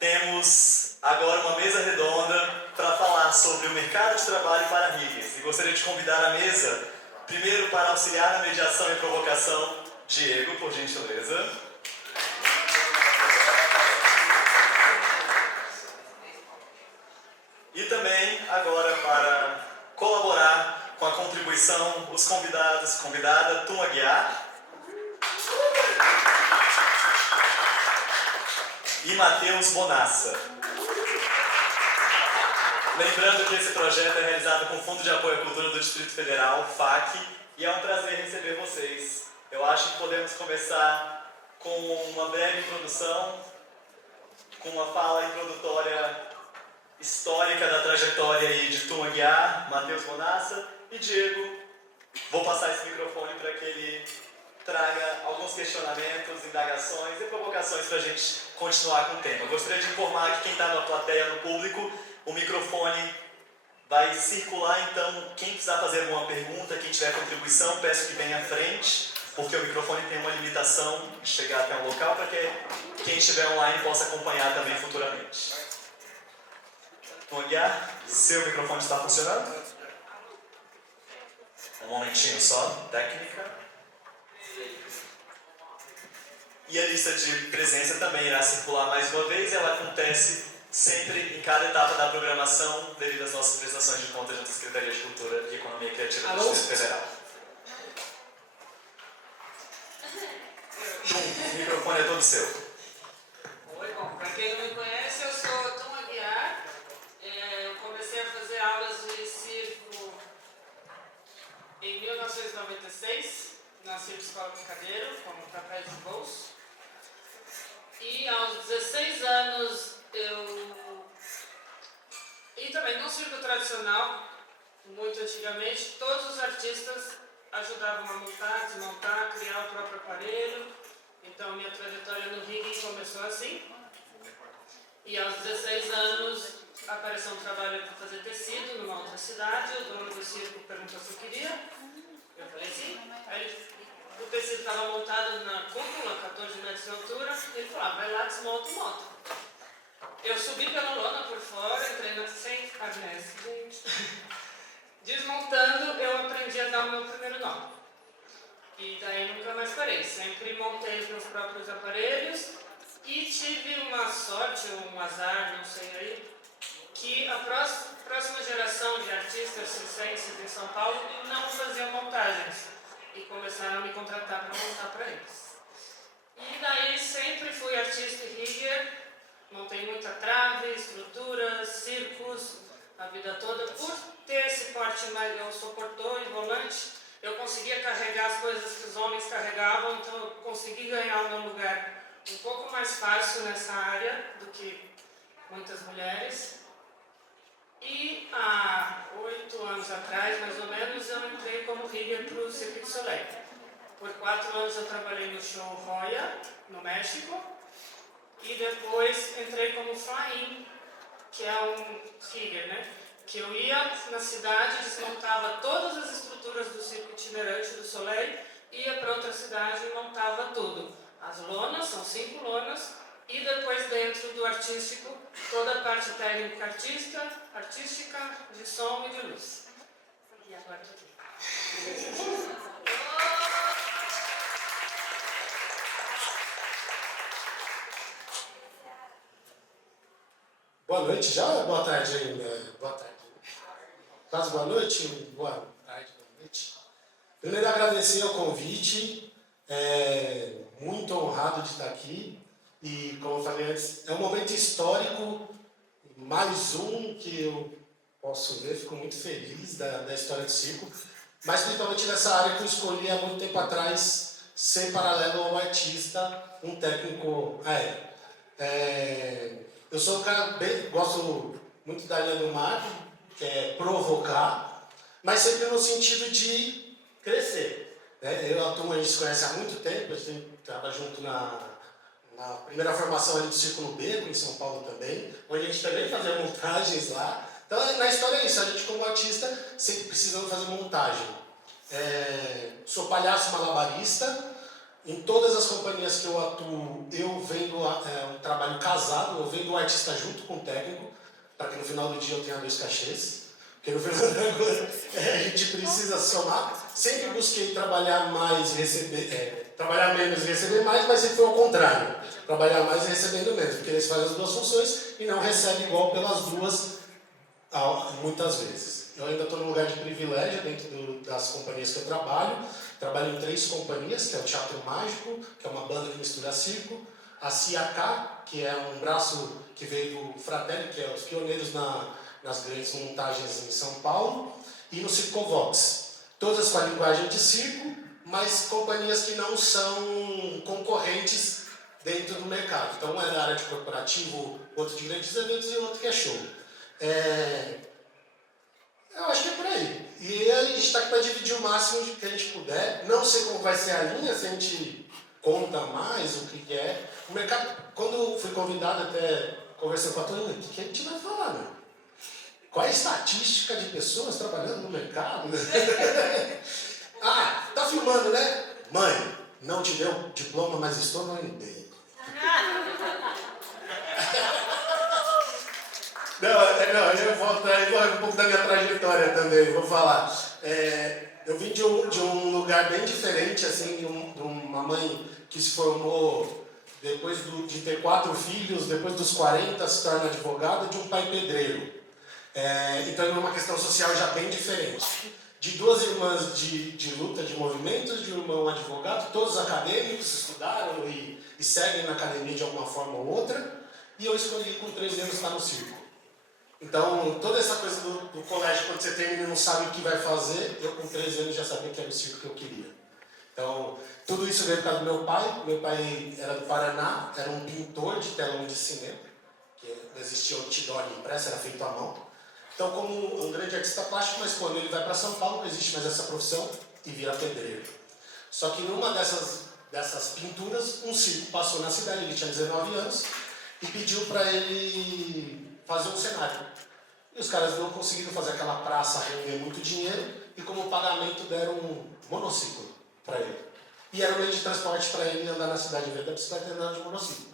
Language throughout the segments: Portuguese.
Temos agora uma mesa redonda para falar sobre o mercado de trabalho para Riggers. E gostaria de convidar a mesa, primeiro para auxiliar na mediação e provocação, Diego, por gentileza. E também agora para colaborar com a contribuição, os convidados, convidada, Tum Aguiar e Matheus Bonassa. Lembrando que esse projeto é realizado com o Fundo de Apoio à Cultura do Distrito Federal, FAC, e é um prazer receber vocês. Eu acho que podemos começar com uma breve introdução, com uma fala introdutória histórica da trajetória aí de Tum Aguiar, Matheus Bonassa e Diego. Vou passar esse microfone para que ele traga alguns questionamentos, indagações e provocações para a gente continuar com o tema. Gostaria de informar que quem está na plateia, no público, o microfone vai circular, então quem precisar fazer alguma pergunta, quem tiver contribuição, peço que venha à frente, porque o microfone tem uma limitação de chegar até o local para que quem estiver online possa acompanhar também futuramente. Tum Aguiar, seu microfone está funcionando? Um momentinho só, técnica. E a lista de presença também irá circular mais uma vez. Ela acontece sempre em cada etapa da programação, devido às nossas prestações de contas junto à Secretaria de Cultura e Economia Criativa do Distrito Federal. O microfone é todo seu. Oi, bom, para quem não me conhece, eu sou Tum Aguiar. Eu comecei a fazer aulas de circo em 1996, na Circo Escola Picadeiro, como trapézio de bolso. E aos 16 anos E também no circo tradicional, muito antigamente, todos os artistas ajudavam a montar, desmontar, criar o próprio aparelho. Então minha trajetória no rigging começou assim. E aos 16 anos apareceu um trabalho para fazer tecido numa outra cidade. O dono do circo perguntou se eu queria. Eu falei sim. Aí o tecido estava montado na cúpula, 14 metros de altura. Ele falou, vai lá, desmonta e monta. Eu subi pela lona por fora, entrei sem arnés, gente. Desmontando, eu aprendi a dar o meu primeiro nó. E daí nunca mais parei. Sempre montei os meus próprios aparelhos. E tive uma sorte, ou um azar, não sei aí, que a próxima geração de artistas circenses em São Paulo não faziam montagens. E começaram a me contratar para montar para eles. E daí sempre fui artista e rigger. Montei muita trave, estrutura, circos, a vida toda. Por ter esse porte mais, eu sou portão e volante, eu conseguia carregar as coisas que os homens carregavam, então eu consegui ganhar o meu lugar um pouco mais fácil nessa área do que muitas mulheres. E há 8 anos atrás, mais ou menos, eu entrei como rigger para o Cirque du Soleil. Por 4 anos eu trabalhei no show Roya, no México. E depois entrei como fly-in, que é um rigger, né? Que eu ia na cidade, desmontava todas as estruturas do circo itinerante do Soleil, ia para outra cidade e montava tudo. As lonas, são 5 lonas, e depois dentro do artístico, toda a parte técnica artística, de som e de luz. E agora estou aqui. Boa noite já ou boa tarde ainda? Boa tarde. Quase boa noite? Boa tarde, boa noite. Primeiro agradecer o convite, muito honrado de estar aqui. E como eu falei antes, é um momento histórico, mais um que eu posso ver, fico muito feliz da história do circo, mas principalmente nessa área que eu escolhi há muito tempo atrás, ser paralelo ao artista, um técnico aéreo. Eu sou um cara gosto muito da linha do mar, que é provocar, mas sempre no sentido de crescer. Né? Eu e a turma, a gente se conhece há muito tempo, a gente trabalha junto na primeira formação ali do Círculo Beco, em São Paulo também, onde a gente também fazia montagens lá. Então, na história é isso, a gente como artista sempre precisando fazer montagem. Sou palhaço malabarista, Em todas as companhias que eu atuo, eu vendo um trabalho casado, eu vendo o artista junto com o técnico, para que no final do dia eu tenha 2 cachês. Porque no final da conta a gente precisa somar. Sempre busquei trabalhar mais e receber, trabalhar menos e receber mais, mas sempre foi ao contrário. Trabalhar mais e recebendo menos, porque eles fazem as duas funções e não recebem igual pelas duas muitas vezes. Eu ainda estou num lugar de privilégio dentro das companhias que eu trabalho. Trabalho em 3 companhias, que é o Teatro Mágico, que é uma banda que mistura circo, a CIAK, que é um braço que veio do Fratelli, que é os pioneiros nas grandes montagens em São Paulo, e no Circovox. Todas com a linguagem de circo, mas companhias que não são concorrentes dentro do mercado. Então, um é da área de corporativo, outro de grandes eventos e outro que é show. Eu acho que é por aí. E a gente está aqui para dividir o máximo que a gente puder. Não sei como vai ser a linha, se a gente conta mais o que é. O mercado, quando eu fui convidado, até conversando com a turma, o que a gente vai falar, meu? Qual é a estatística de pessoas trabalhando no mercado? Ah, tá filmando, né? Mãe, não te deu diploma, mas estou no MBA. Não, eu vou atrás um pouco da minha trajetória também, vou falar. Eu vim de um lugar bem diferente, assim, de uma mãe que se formou depois de ter 4 filhos, depois dos 40 se torna advogada, de um pai pedreiro. Então é uma questão social já bem diferente. De 2 irmãs de luta, de movimentos, de um irmão advogado, todos acadêmicos, estudaram e seguem na academia de alguma forma ou outra, e eu escolhi com 13 anos estar no circo. Então, toda essa coisa do colégio, quando você termina e não sabe o que vai fazer, eu com 13 anos já sabia que era o circo que eu queria. Então, tudo isso veio por causa do meu pai. Meu pai era do Paraná, era um pintor de telão de cinema, que não existia outdoor impresso, era feito à mão. Então, como um grande artista plástico, mas quando ele vai para São Paulo, não existe mais essa profissão e vira pedreiro. Só que numa dessas pinturas, um circo passou na cidade, ele tinha 19 anos, e pediu para ele fazer um cenário. E os caras não conseguiram fazer aquela praça render muito dinheiro, e como pagamento deram um monociclo para ele. E era o meio de transporte para ele andar na cidade, em vez da bicicleta, e andar de monociclo.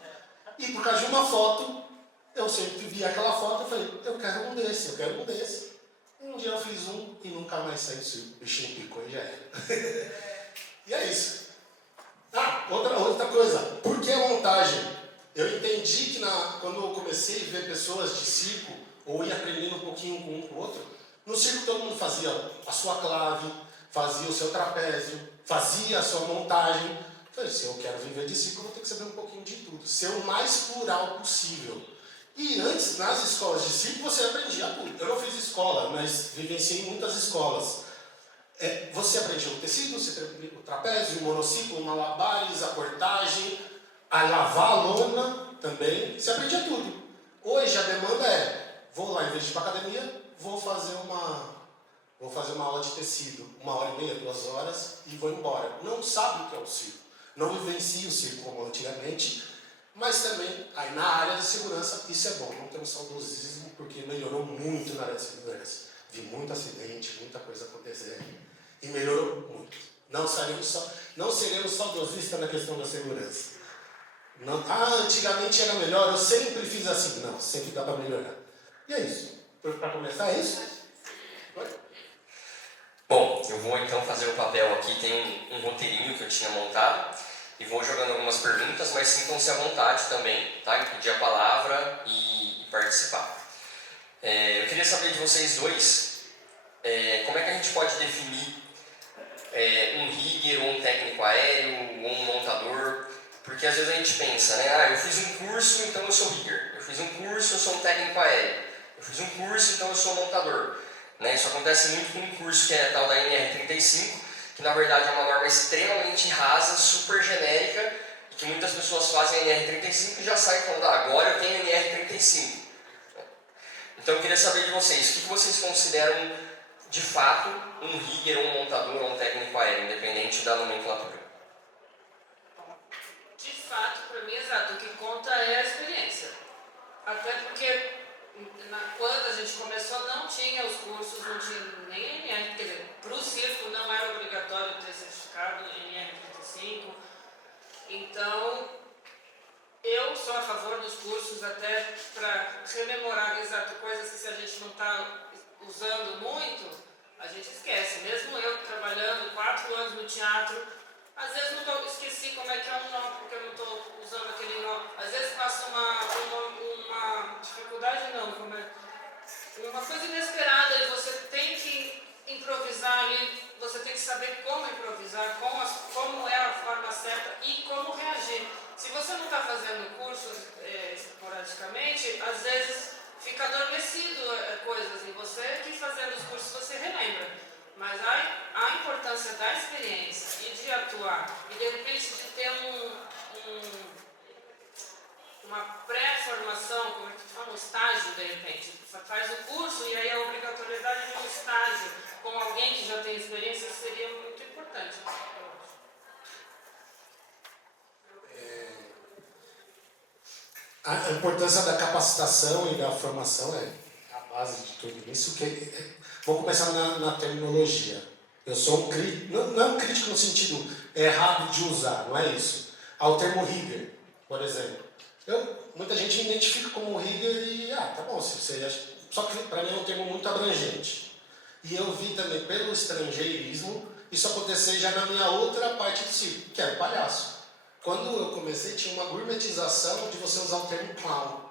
E por causa de uma foto, eu sempre via aquela foto e falei, eu quero um desse. E um dia eu fiz um e nunca mais saí do circo. O bichinho picou e já era. E é isso. Outra coisa, por que a montagem? Eu entendi que quando eu comecei a ver pessoas de circo, ou ia aprendendo um pouquinho com um com o outro, no circo todo mundo fazia a sua clave, fazia o seu trapézio, fazia a sua montagem. Eu falei, se eu quero viver de circo, eu vou ter que saber um pouquinho de tudo. Ser o mais plural possível. E antes, nas escolas de circo, você aprendia tudo. Eu não fiz escola, mas vivenciei muitas escolas. Você aprendia o tecido, você aprendia o trapézio, o monociclo, malabares, a cortagem, a lavar a lona também. Você aprendia tudo. Hoje a demanda vou lá, em vez de ir para a academia, vou fazer uma aula de tecido, 1h30, 2 horas, e vou embora. Não sabe o que é o circo. Não vivencia o circo como antigamente, mas também, aí na área de segurança, isso é bom. Não temos saudosismo, porque melhorou muito na área de segurança. Vi muito acidente, muita coisa acontecer. E melhorou muito. Não seremos saudosistas na questão da segurança. Não, antigamente era melhor, eu sempre fiz assim. Não, sempre dá para melhorar. E é isso. Para começar, é isso? Oi? Bom, eu vou então fazer o papel aqui, tem um roteirinho que eu tinha montado e vou jogando algumas perguntas, mas sintam-se à vontade também, tá? Em pedir a palavra e participar. Eu queria saber de vocês dois, como é que a gente pode definir um rigger, ou um técnico aéreo, ou um montador? Porque às vezes a gente pensa, né? Eu fiz um curso, então eu sou rigger. Eu fiz um curso, eu sou um técnico aéreo. Eu fiz um curso, então eu sou um montador. Né? Isso acontece muito com um curso que é tal da NR35, que na verdade é uma norma extremamente rasa, super genérica, e que muitas pessoas fazem a NR35 e já saem falando, agora eu tenho NR35. Então eu queria saber de vocês, o que vocês consideram de fato um rigger, um montador ou um técnico aéreo, independente da nomenclatura? De fato, para mim, exato, o que conta é a experiência. Até porque quando a gente começou não tinha os cursos, não tinha nem NR, quer dizer, para o circo não era obrigatório ter certificado NR35, Então, eu sou a favor dos cursos até para rememorar exato coisas que se a gente não está usando muito, a gente esquece. Mesmo eu trabalhando 4 anos no teatro, às vezes esqueci como é que é um nó, porque eu não estou usando aquele nó. Às vezes passa uma dificuldade, não, uma coisa inesperada e você tem que improvisar ali, você tem que saber como improvisar, como é a forma certa e como reagir. Se você não está fazendo cursos esporadicamente, às vezes fica adormecido coisas e você que fazendo os cursos você relembra. Mas a importância da experiência e de atuar e de repente de ter uma pré-formação, como é que fala, um estágio de repente. Você faz o curso e aí a obrigatoriedade de um estágio com alguém que já tem experiência seria muito importante. A importância da capacitação e da formação é a base de tudo isso. Vou começar na terminologia. Eu sou um crítico, não é um crítico no sentido errado de usar, não é isso. Ao termo rigor, por exemplo. Muita gente me identifica como rigor e, tá bom, só que para mim é um termo muito abrangente. E eu vi também pelo estrangeirismo isso acontecer já na minha outra parte do ciclo, que é o palhaço. Quando eu comecei, tinha uma gourmetização de você usar o termo clown.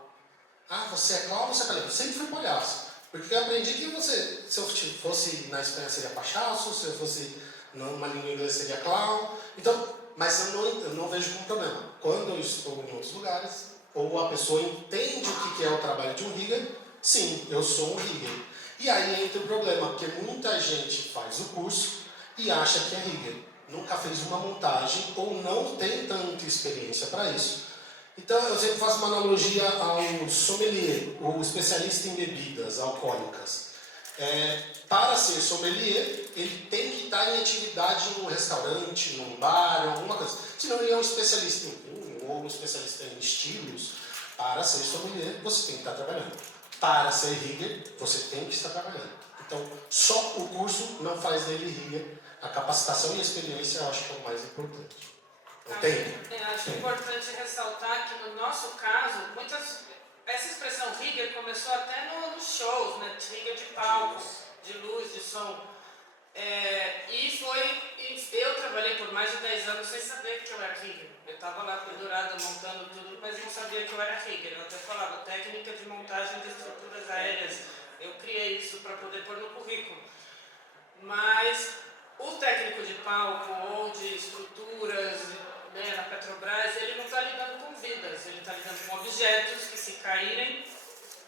Você é clown, você é palhaço. Eu sempre fui palhaço. Porque eu aprendi que se eu fosse na Espanha seria pachaço, se eu fosse numa língua inglesa seria clown. Então, mas eu não vejo como problema. Quando eu estou em outros lugares, ou a pessoa entende o que é o trabalho de um rigger, sim, eu sou um rigger. E aí entra o problema, porque muita gente faz o curso e acha que é rigger. Nunca fez uma montagem ou não tem tanta experiência para isso. Então eu sempre faço uma analogia ao sommelier, o especialista em bebidas alcoólicas. Para ser sommelier, ele tem que estar em atividade num restaurante, num bar, alguma coisa. Senão ele é um especialista em vinho ou um especialista em estilos. Para ser sommelier, você tem que estar trabalhando. Para ser rigger, você tem que estar trabalhando. Então, só o curso não faz dele rigger. A capacitação e a experiência eu acho que é o mais importante. Acho importante ressaltar que no nosso caso, essa expressão rigger começou até nos shows, né? Rigger de palco, de luz, de som. Eu trabalhei por mais de 10 anos sem saber que eu era rigger. Eu estava lá pendurada, montando tudo, mas não sabia que eu era rigger. Eu até falava técnica de montagem de estruturas aéreas. Eu criei isso para poder pôr no currículo. Mas o técnico de palco ou de estruturas, né, na Petrobras, ele não está lidando com vidas, ele está lidando com objetos que se caírem,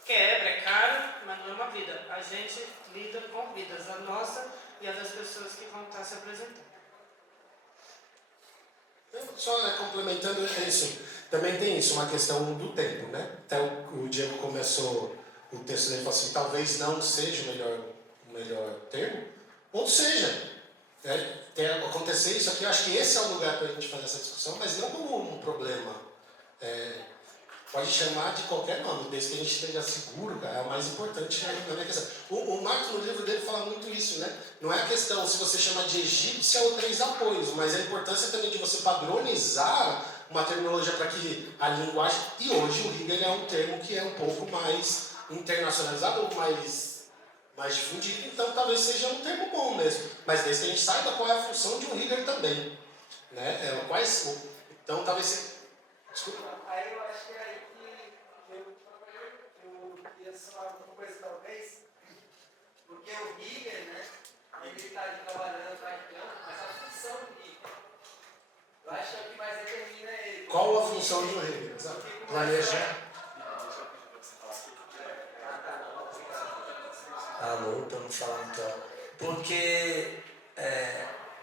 quebra, é caro, mas não é uma vida. A gente lida com vidas, a nossa e a das pessoas que vão estar se apresentando. Só complementando isso, também tem isso, uma questão do tempo, né? Até o Diego começou o texto dele e falou assim, talvez não seja o melhor termo, ou seja, acontecer isso aqui, eu acho que esse é o lugar para a gente fazer essa discussão, mas não como um problema. Pode chamar de qualquer nome, desde que a gente esteja seguro, cara, é o mais importante na minha questão. O Marcos, no livro dele, fala muito isso, né? Não é a questão se você chama de egípcia ou 3 apoios, mas a importância também de você padronizar uma terminologia para que a linguagem... E hoje o rigger é um termo que é um pouco mais internacionalizado ou mais difundido, então talvez seja um termo bom mesmo. Mas desde que a gente saiba qual é a função de um rigger também. Né? Então talvez... Desculpa. Aí eu acho que é aí que eu ia falar uma coisa, talvez, porque o rigger, né, ele está ali trabalhando lá em campo, mas a função do rigger, eu acho que é o que mais determina ele. Qual a função de um rigger? Planejar. Alô, estamos falando então. Porque,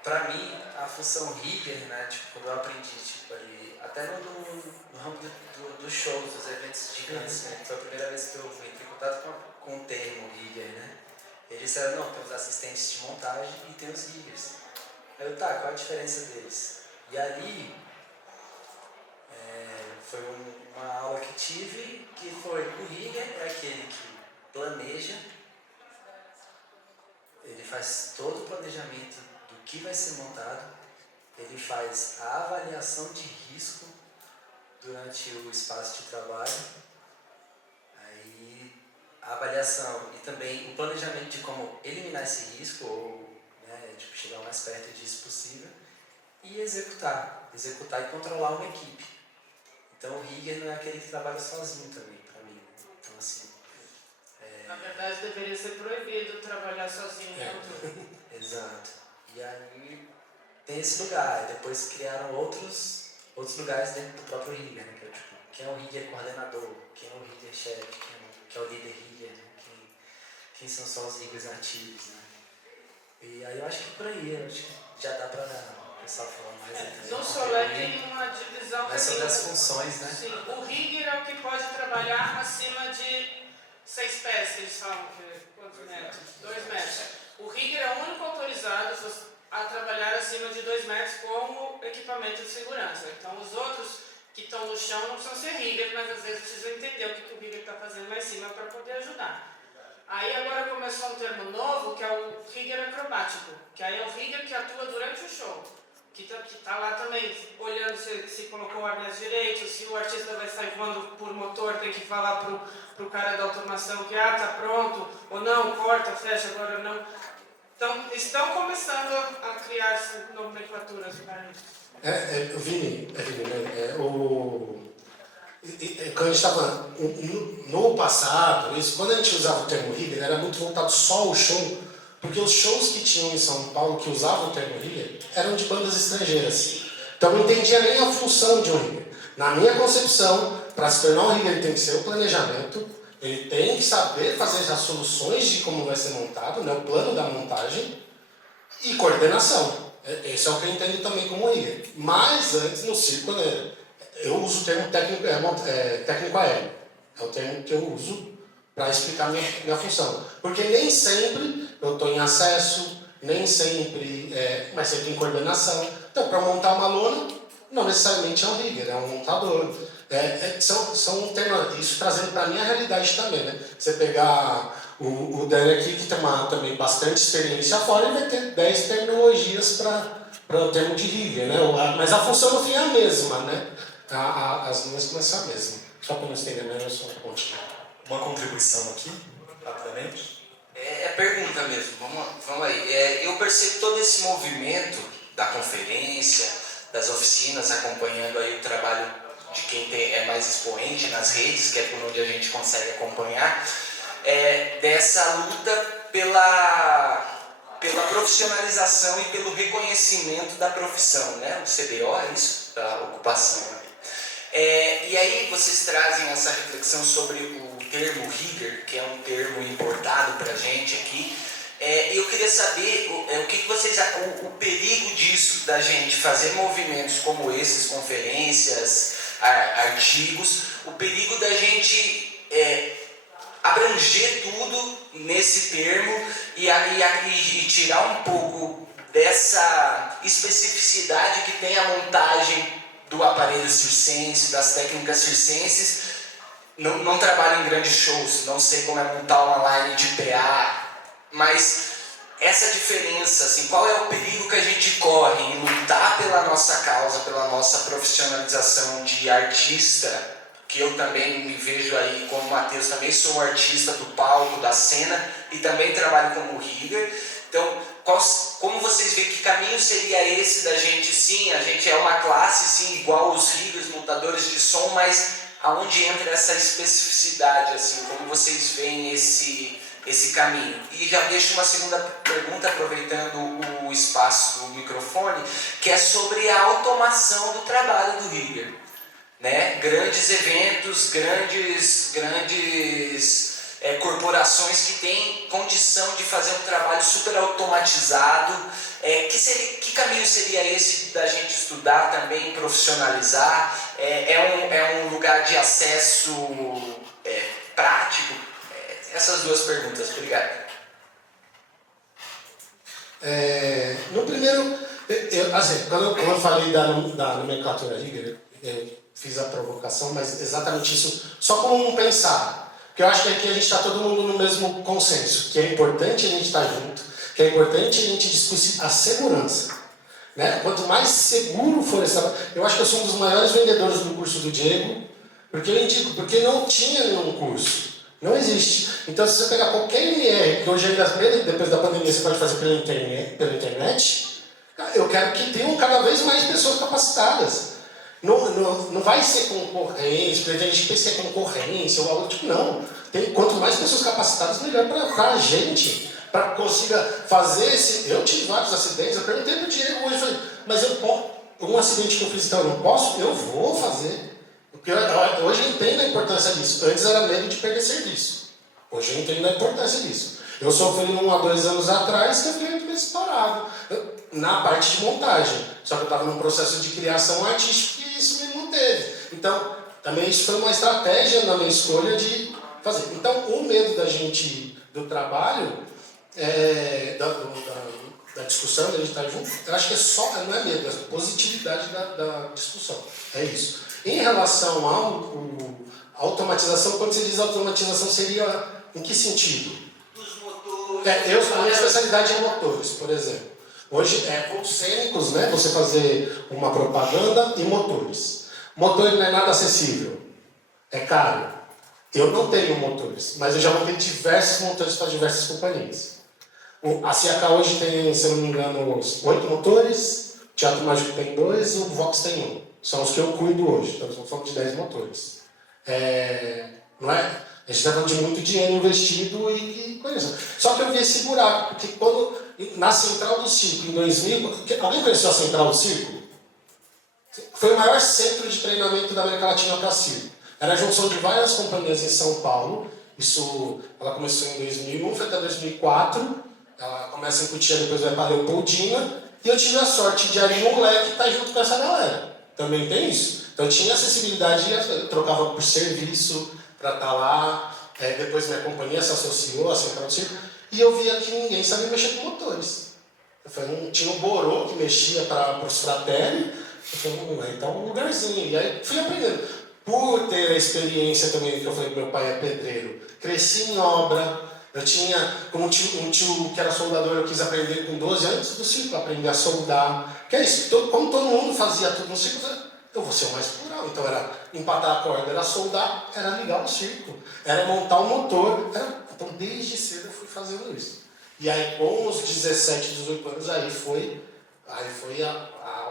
para mim, a função rigger, né, tipo, quando eu aprendi, tipo, ali, até no ramo dos shows, dos eventos gigantes, né, foi a primeira vez que eu entrei em contato com o termo rigger, né. Eles disseram, não, tem os assistentes de montagem e tem os riggers. Aí eu, qual a diferença deles? E ali, foi uma aula que tive, que foi, o rigger é aquele que planeja, ele faz todo o planejamento do que vai ser montado, ele faz a avaliação de risco durante o espaço de trabalho, aí a avaliação e também o planejamento de como eliminar esse risco ou, né, tipo, chegar o mais perto disso possível e executar e controlar uma equipe. Então o rigger não é aquele que trabalha sozinho também, para mim. Então assim, Na verdade, deveria ser proibido trabalhar sozinho. exato. E aí tem esse lugar. Depois criaram outros lugares dentro do próprio rigger, né? Que é, tipo, quem é o rigger coordenador, quem é o rigger chefe, quem é o líder rigger, né? Quem são só os riggers ativos, né? E aí eu acho que por aí, eu acho que já dá para o pessoal falar mais. No Solé tem uma divisão. Mas sobre as funções, né? Sim, o rigger é o que pode trabalhar acima de 6 pés, que eles falam, quantos metros? 2 metros. O rigger é o único autorizado a trabalhar acima de 2 metros como equipamento de segurança. Então os outros que estão no chão não precisam ser riggers, mas às vezes precisam entender o que o rigger está fazendo lá em cima para poder ajudar. Aí agora começou um termo novo, que é o rigger acrobático, que aí é o rigger que atua durante o show. Que tá lá também, olhando se colocou o arnés direito, se o artista vai sair voando por motor, tem que falar pro cara da automação que tá pronto, ou não, corta, fecha, agora não. Então, estão começando a criar nomenclaturas para isso. Vini, quando a gente estava no passado, quando a gente usava o termo rigger, era muito voltado só ao show, porque os shows que tinham em São Paulo que usavam o termo rigger eram de bandas estrangeiras. Então não entendia nem a função de um rigger. Na minha concepção, para se tornar um rigger, ele tem que ser o planejamento, ele tem que saber fazer as soluções de como vai ser montado, né, o plano da montagem e coordenação. Esse é o que eu entendo também como rigger. Mas antes, no circo, né, eu uso o termo técnico aéreo. É o termo que eu uso para explicar minha função. Porque nem sempre eu estou em acesso, nem sempre, mas sempre em coordenação. Então, para montar uma lona, não necessariamente é um rigger, é um montador. São temas, isso trazendo para a minha realidade também, né? Você pegar o Dani aqui, que tem também bastante experiência fora, ele vai ter 10 terminologias para o termo de rigger, né? Mas a função no fim é a mesma, né? As linhas começam a mesma. Só para não estender melhor, só continuar. Uma contribuição aqui, rapidamente. É pergunta mesmo, vamos aí. Eu percebo todo esse movimento da conferência, das oficinas, acompanhando aí o trabalho de quem é mais expoente nas redes, que é por onde a gente consegue acompanhar, dessa luta pela profissionalização e pelo reconhecimento da profissão, né? O CBO é isso, da ocupação. E aí vocês trazem essa reflexão sobre o termo rigger, que é um termo importado para a gente aqui. Eu queria saber o que vocês, o perigo disso, da gente fazer movimentos como esses, conferências, artigos, o perigo da gente abranger tudo nesse termo e tirar um pouco dessa especificidade que tem a montagem do aparelho circense, das técnicas circenses. Não trabalho em grandes shows, não sei como é montar uma line de PA, mas essa diferença, assim, qual é o perigo que a gente corre em lutar pela nossa causa, pela nossa profissionalização de artista, que eu também me vejo aí como Matheus, também sou um artista do palco, da cena, e também trabalho como rigger. Então, como vocês veem, que caminho seria esse da gente, sim, a gente é uma classe, sim, igual os riggers, montadores de som, mas aonde entra essa especificidade, assim, como vocês veem esse caminho? E já deixo uma segunda pergunta, aproveitando o espaço do microfone, que é sobre a automação do trabalho do rigger, né? Grandes eventos, grandes corporações que têm condição de fazer um trabalho super automatizado. Que caminho seria esse da gente estudar também, profissionalizar? É um lugar de acesso prático? Essas duas perguntas. Obrigado. No primeiro, quando eu falei da nomenclatura rigger, eu fiz a provocação, mas exatamente isso, só como um pensar. Porque eu acho que aqui a gente está todo mundo no mesmo consenso, que é importante a gente estar junto, que é importante a gente discutir a segurança. Né? Quanto mais seguro for esse trabalho... Eu acho que eu sou um dos maiores vendedores do curso do Diego, porque eu indico, porque não tinha nenhum curso. Não existe. Então, se você pegar qualquer MR, que hoje ainda, depois da pandemia, você pode fazer pela internet, eu quero que tenham cada vez mais pessoas capacitadas. Não vai ser concorrência, porque a gente pensa que é concorrência ou algo tipo, não. Quanto mais pessoas capacitadas, melhor para a gente. Para que consiga fazer esse... Eu tive vários acidentes, eu perguntei para o Diego hoje, falei, mas eu posso... Um acidente que eu fiz, então eu não posso? Eu vou fazer. Porque hoje eu entendo a importância disso. Antes era medo de perder serviço. Hoje eu entendo a importância disso. Eu sofri 1 a 2 anos atrás que eu fiquei muito estourado. Na parte de montagem. Só que eu estava num processo de criação artística e isso me manteve. Então, também isso foi uma estratégia na minha escolha de fazer. Então, o medo da gente, do trabalho, da discussão, da gente estar junto, eu acho que não é medo, é positividade da discussão. É isso. Em relação à automatização, quando você diz automatização, seria em que sentido? Dos motores. A minha especialidade é motores, por exemplo. Hoje voos cênicos, né? Você fazer uma propaganda e motores. Motor não é nada acessível. É caro. Eu não tenho motores, mas eu já montei diversos motores para diversas companhias. A CAK hoje tem, se eu não me engano, 8 motores, o Teatro Mágico tem 2 e o Vox tem 1. São os que eu cuido hoje, então estamos falando de 10 motores. Não é? A gente está falando de muito dinheiro investido e coisa. Só que eu vi esse buraco, porque quando, na Central do Circo, em 2000... Alguém conheceu a Central do Circo? Foi o maior centro de treinamento da América Latina para circo. Era a junção de várias companhias em São Paulo. Ela começou em 2001, foi até 2004. Ela começa em Cotia, depois vai para Leopoldina. E eu tive a sorte de ali um moleque estar junto com essa galera. Também tem isso. Então tinha acessibilidade, eu trocava por serviço para estar lá. Depois minha companhia se associou à Central do Circo. E eu via que ninguém sabia mexer com motores. Tinha um Borô que mexia para os fratelli. Eu falei, então um lugarzinho. E aí fui aprendendo. Por ter a experiência também, que eu falei que meu pai é pedreiro, cresci em obra. Eu tinha, como um tio que era soldador, eu quis aprender com 12 anos do circo, aprender a soldar. Que é isso, como todo mundo fazia tudo no circo, eu vou ser o mais plural. Então era empatar a corda, era soldar, era ligar o circo, era montar o motor. Então desde cedo eu fui fazendo isso. E aí com os 17, 18 anos, aí foi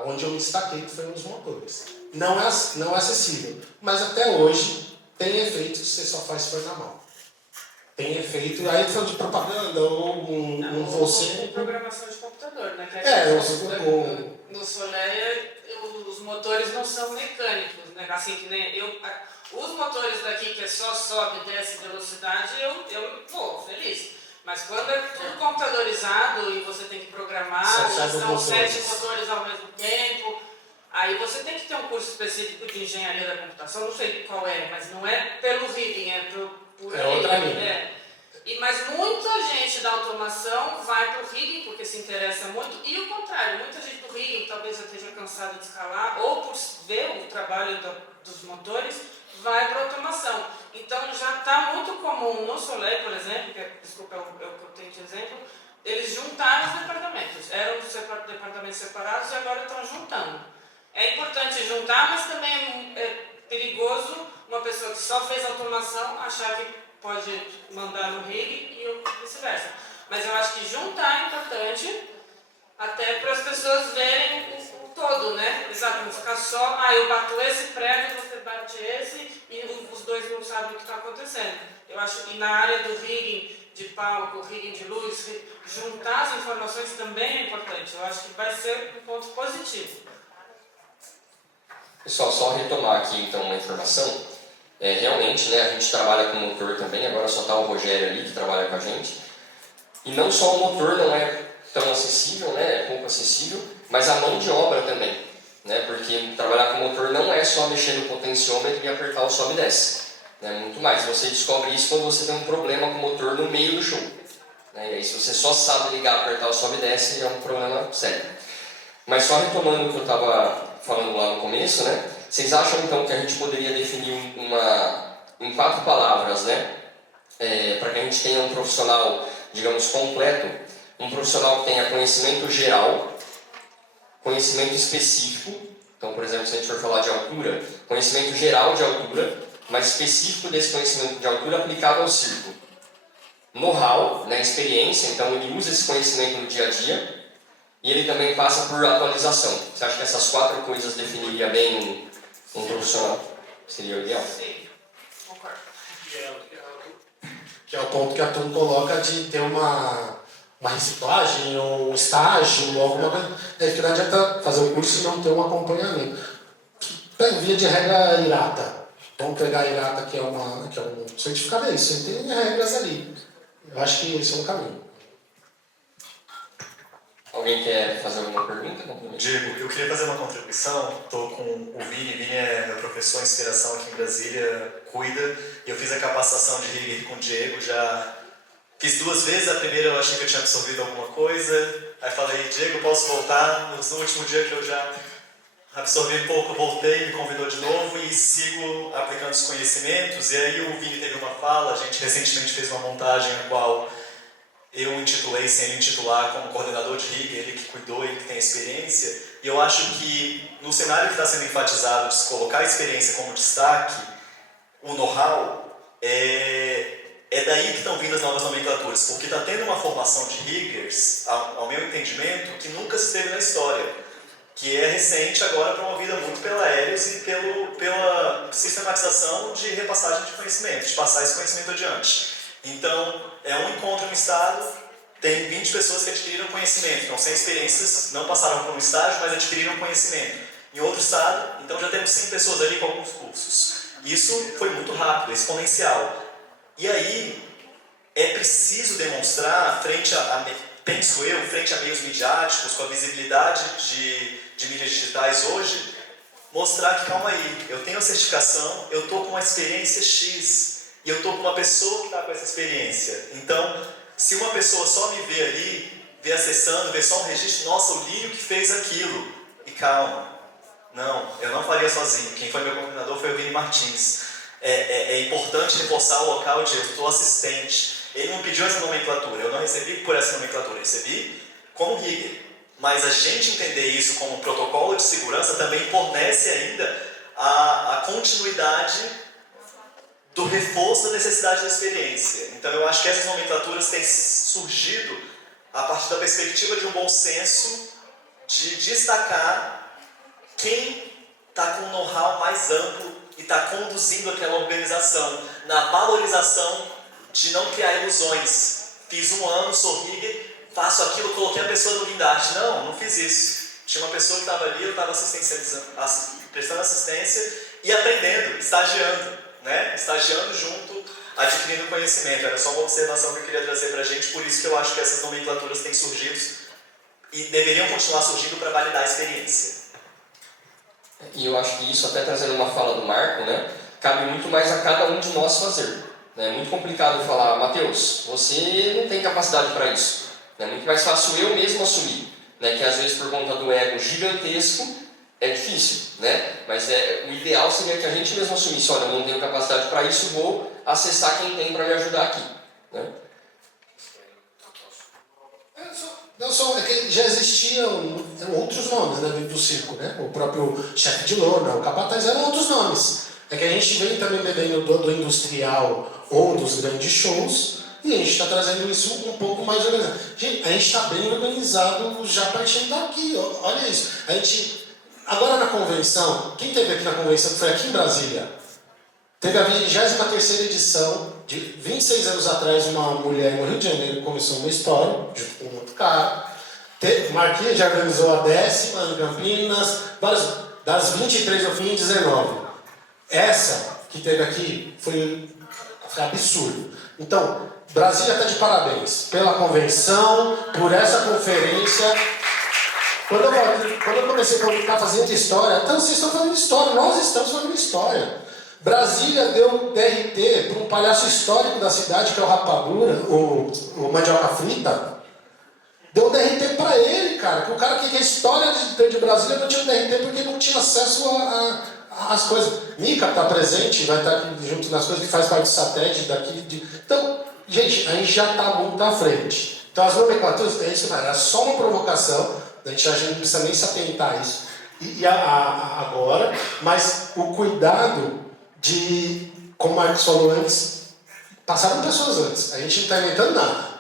onde eu me destaquei, que foi nos motores. Não é acessível, mas até hoje tem efeito que você só faz se for na mão. Tem efeito, aí falando de propaganda ou você... Programação de computador, né? No Soleia, os motores não são mecânicos, né? Assim que nem os motores daqui que é só sobe e desce velocidade, eu vou feliz. Mas quando é tudo computadorizado e você tem que programar, são 7 motores ao mesmo tempo, aí você tem que ter um curso específico de engenharia da computação, não sei qual é, mas não é pelo rigging, é por aí. Outra linha. Mas muita gente da automação vai para o rigging porque se interessa muito, e o contrário, muita gente do rigging talvez já esteja cansada de escalar, ou por ver o trabalho dos motores, vai para a automação. Então já está muito comum no Soleil, por exemplo, desculpa, é o que eu tenho de exemplo, eles juntaram os departamentos. Eram departamentos separados e agora estão juntando. É importante juntar, mas também é perigoso uma pessoa que só fez automação achar que pode mandar no rig e vice-versa. Mas eu acho que juntar é importante, até para as pessoas verem o todo, né? Exato, não ficar só, eu bato esse prego, você bate esse, e os dois não sabem o que está acontecendo. Eu acho que na área do rigging de palco, rigging de luz, juntar as informações também é importante. Eu acho que vai ser um ponto positivo. Pessoal, só retomar aqui então uma informação. Realmente, né, a gente trabalha com motor também, agora só está o Rogério ali que trabalha com a gente. E não só o motor não é tão acessível, né, é pouco acessível, mas a mão de obra também. Né, porque trabalhar com motor não é só mexer no potenciômetro e apertar o sobe e desce. Né, muito mais. Você descobre isso quando você tem um problema com o motor no meio do show. Né, e aí se você só sabe ligar, apertar o sobe e desce, é um problema sério. Mas só retomando o que eu estava falando lá no começo, né? Vocês acham então que a gente poderia definir em 4 palavras, né? Para que a gente tenha um profissional, digamos, completo, um profissional que tenha conhecimento geral, conhecimento específico. Então, por exemplo, se a gente for falar de altura, conhecimento geral de altura, mas específico desse conhecimento de altura aplicado ao circo. Know-how, né, experiência, então ele usa esse conhecimento no dia a dia e ele também passa por atualização. Você acha que essas 4 coisas definiria bem um profissional? Seria o ideal? Sim, concordo. Que é o ponto que a turma coloca de ter uma reciclagem, ou um estágio, ou alguma coisa. É que não adianta fazer o curso e não ter um acompanhamento. Pega via de regra IRATA. Vamos pegar a IRATA, que é um certificado, é isso, tem regras ali. Eu acho que esse é o caminho. Alguém quer fazer alguma pergunta? Diego, eu queria fazer uma contribuição. Estou com o Vini. Vini é meu professor de inspiração aqui em Brasília, cuida. E eu fiz a capacitação de Rigger com o Diego, já fiz 2 vezes. A primeira eu achei que eu tinha absorvido alguma coisa. Aí falei, Diego, posso voltar? No último dia que eu já absorvi um pouco, voltei, me convidou de novo e sigo aplicando os conhecimentos. E aí o Vini teve uma fala, a gente recentemente fez uma montagem na qual eu intitulei, sem ele intitular, como coordenador de Rigger, ele que cuidou, ele que tem experiência. E eu acho que no cenário que está sendo enfatizado de se colocar a experiência como destaque, o know-how, é daí que estão vindo as novas nomenclaturas, porque está tendo uma formação de Riggers, ao meu entendimento, que nunca se teve na história, que é recente agora, promovida muito pela Helios e pela sistematização de repassagem de conhecimento, de passar esse conhecimento adiante. Então, é um encontro no estado, tem 20 pessoas que adquiriram conhecimento, então sem experiências, não passaram por um estágio, mas adquiriram conhecimento. Em outro estado, então já temos 100 pessoas ali com alguns cursos. Isso foi muito rápido, exponencial. E aí, é preciso demonstrar, penso eu, frente a meios midiáticos, com a visibilidade de mídias digitais hoje, mostrar que, calma aí, eu tenho a certificação, eu estou com uma experiência X, e eu estou com uma pessoa que está com essa experiência. Então, se uma pessoa só me vê ali, vê acessando, vê só um registro, nossa, o Lírio que fez aquilo. E calma, não, eu não faria sozinho. Quem foi meu coordenador foi o Vini Martins. É importante reforçar o local de eu estou assistente. Ele não pediu essa nomenclatura, eu não recebi por essa nomenclatura, eu recebi como Rigger. Mas a gente entender isso como protocolo de segurança também fornece ainda a continuidade do reforço da necessidade da experiência. Então eu acho que essas nomenclaturas têm surgido a partir da perspectiva de um bom senso de destacar quem está com um know-how mais amplo e está conduzindo aquela organização na valorização de não criar ilusões. Fiz 1 ano, sou Rigger, faço aquilo, coloquei a pessoa no guindaste. Não fiz isso. Tinha uma pessoa que estava ali, eu estava prestando assistência e aprendendo, estagiando. Estagiando junto, adquirindo conhecimento. Era só uma observação que eu queria trazer para a gente, por isso que eu acho que essas nomenclaturas têm surgido e deveriam continuar surgindo para validar a experiência. E eu acho que isso, até trazendo uma fala do Marco, cabe muito mais a cada um de nós fazer. É muito complicado falar, Matheus, você não tem capacidade para isso. É muito mais fácil eu mesmo assumir, que às vezes por conta do ego gigantesco, é difícil, mas o ideal seria que a gente mesmo assumisse, olha, eu não tenho capacidade para isso, vou acessar quem tem para me ajudar aqui. É que já existiam outros nomes dentro do circo, o próprio chefe de lona, o capataz, eram outros nomes. É que a gente vem também bebendo do industrial ou dos grandes shows e a gente está trazendo isso um pouco mais organizado. Gente, a gente está bem organizado já partindo daqui, olha isso. Agora na convenção, quem teve aqui na convenção, que foi aqui em Brasília, teve a 23ª edição, de 26 anos atrás, uma mulher no Rio de Janeiro começou uma história, junto com um outro cara. Marquinhos já organizou a 10ª em Campinas, das 23 eu fui em 19. Essa que teve aqui foi absurdo. Então, Brasília está de parabéns pela convenção, por essa conferência. Quando eu comecei a ficar fazendo história, então vocês estão fazendo história, nós estamos fazendo história. Brasília deu DRT para um palhaço histórico da cidade, que é o Rapadura, o Mandioca Frita. Deu DRT para ele, cara. Que o cara que a história de Brasília não tinha DRT porque não tinha acesso às coisas. Mica está presente, vai estar aqui junto nas coisas que faz parte do satélite daqui. Então, gente, a gente já está muito à frente. Então as nomenclaturas, é isso, cara, é só uma provocação A gente não precisa nem se atentar a isso agora, mas o cuidado de, como o Marcos falou antes, passaram pessoas antes. A gente não está inventando nada.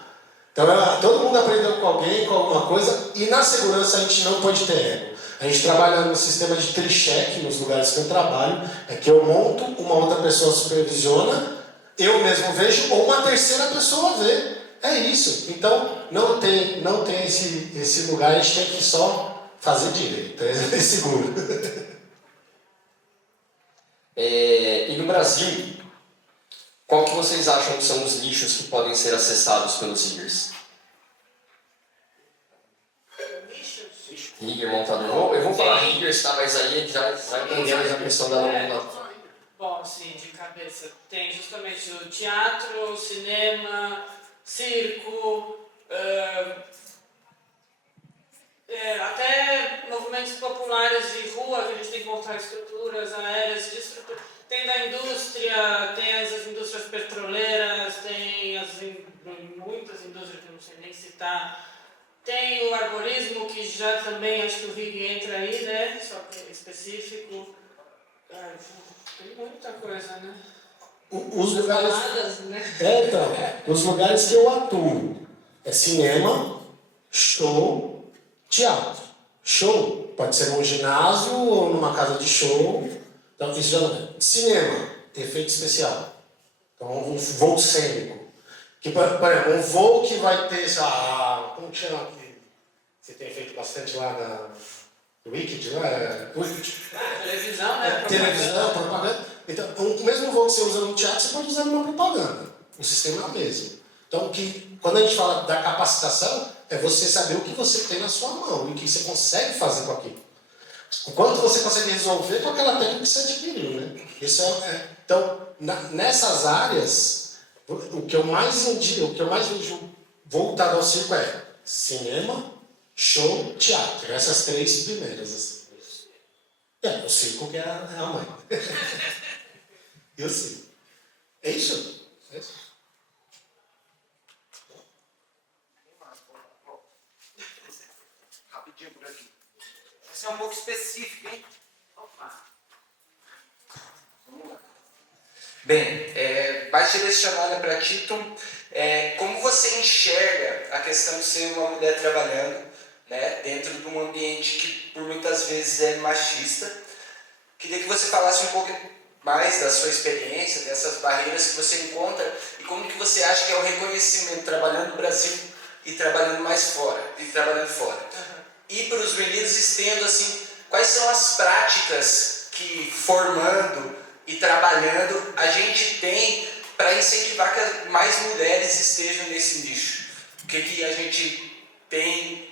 Então, todo mundo aprendeu com alguém, com alguma coisa, e na segurança a gente não pode ter ego. A gente trabalha no sistema de tricheck nos lugares que eu trabalho, é que eu monto, uma outra pessoa supervisiona, eu mesmo vejo, ou uma terceira pessoa vê. É isso. Então, não tem esse lugar, a gente tem que só fazer direito, é seguro. E no Brasil, qual que vocês acham que são os nichos que podem ser acessados pelos riggers? Rigger, montador. Eu vou falar riggers, tá? Mas aí já entendemos a questão da nomenclatura. Bom, sim, de cabeça. Tem justamente o teatro, o cinema, circo, até movimentos populares de rua, que a gente tem que montar estruturas aéreas, tem da indústria, tem as indústrias petroleiras, tem muitas indústrias que eu não sei nem citar. Tem o arborismo, que já também, acho que o rig entra aí, né? Só que é específico. Tem muita coisa, né? Os lugares... Baladas, né? Então, os lugares que eu atuo é cinema, show, teatro. Show pode ser num ginásio ou numa casa de show. Então, isso já não é. Cinema, efeito especial. Então, um voo cênico. Que, por exemplo, um voo que vai ter, como que chama aqui? Você tem feito bastante lá na Wicked, lá? Wicked. Televisão, né? Televisão, propaganda. Então, o mesmo voo que você usa no teatro, você pode usar numa propaganda. O sistema é o mesmo. Então, quando a gente fala da capacitação, é você saber o que você tem na sua mão e o que você consegue fazer com aquilo. O quanto você consegue resolver com aquela técnica que você adquiriu, né? Então, nessas áreas, o que eu mais vejo voltado ao circo é cinema, show, teatro. Essas três primeiras. Assim. O circo que é a mãe. Eu sei. É isso? É isso. Rapidinho por aqui. Esse é um pouco específico, hein? Vamos lá. Bem, mais direcionada para Tito, como você enxerga a questão de ser uma mulher trabalhando, né, dentro de um ambiente que por muitas vezes é machista? Queria que você falasse um pouco mais da sua experiência, dessas barreiras que você encontra e como que você acha que é o reconhecimento trabalhando no Brasil e trabalhando mais fora, e trabalhando fora. E para os meninos, estendo assim, quais são as práticas que formando e trabalhando a gente tem para incentivar que mais mulheres estejam nesse nicho? O que a gente tem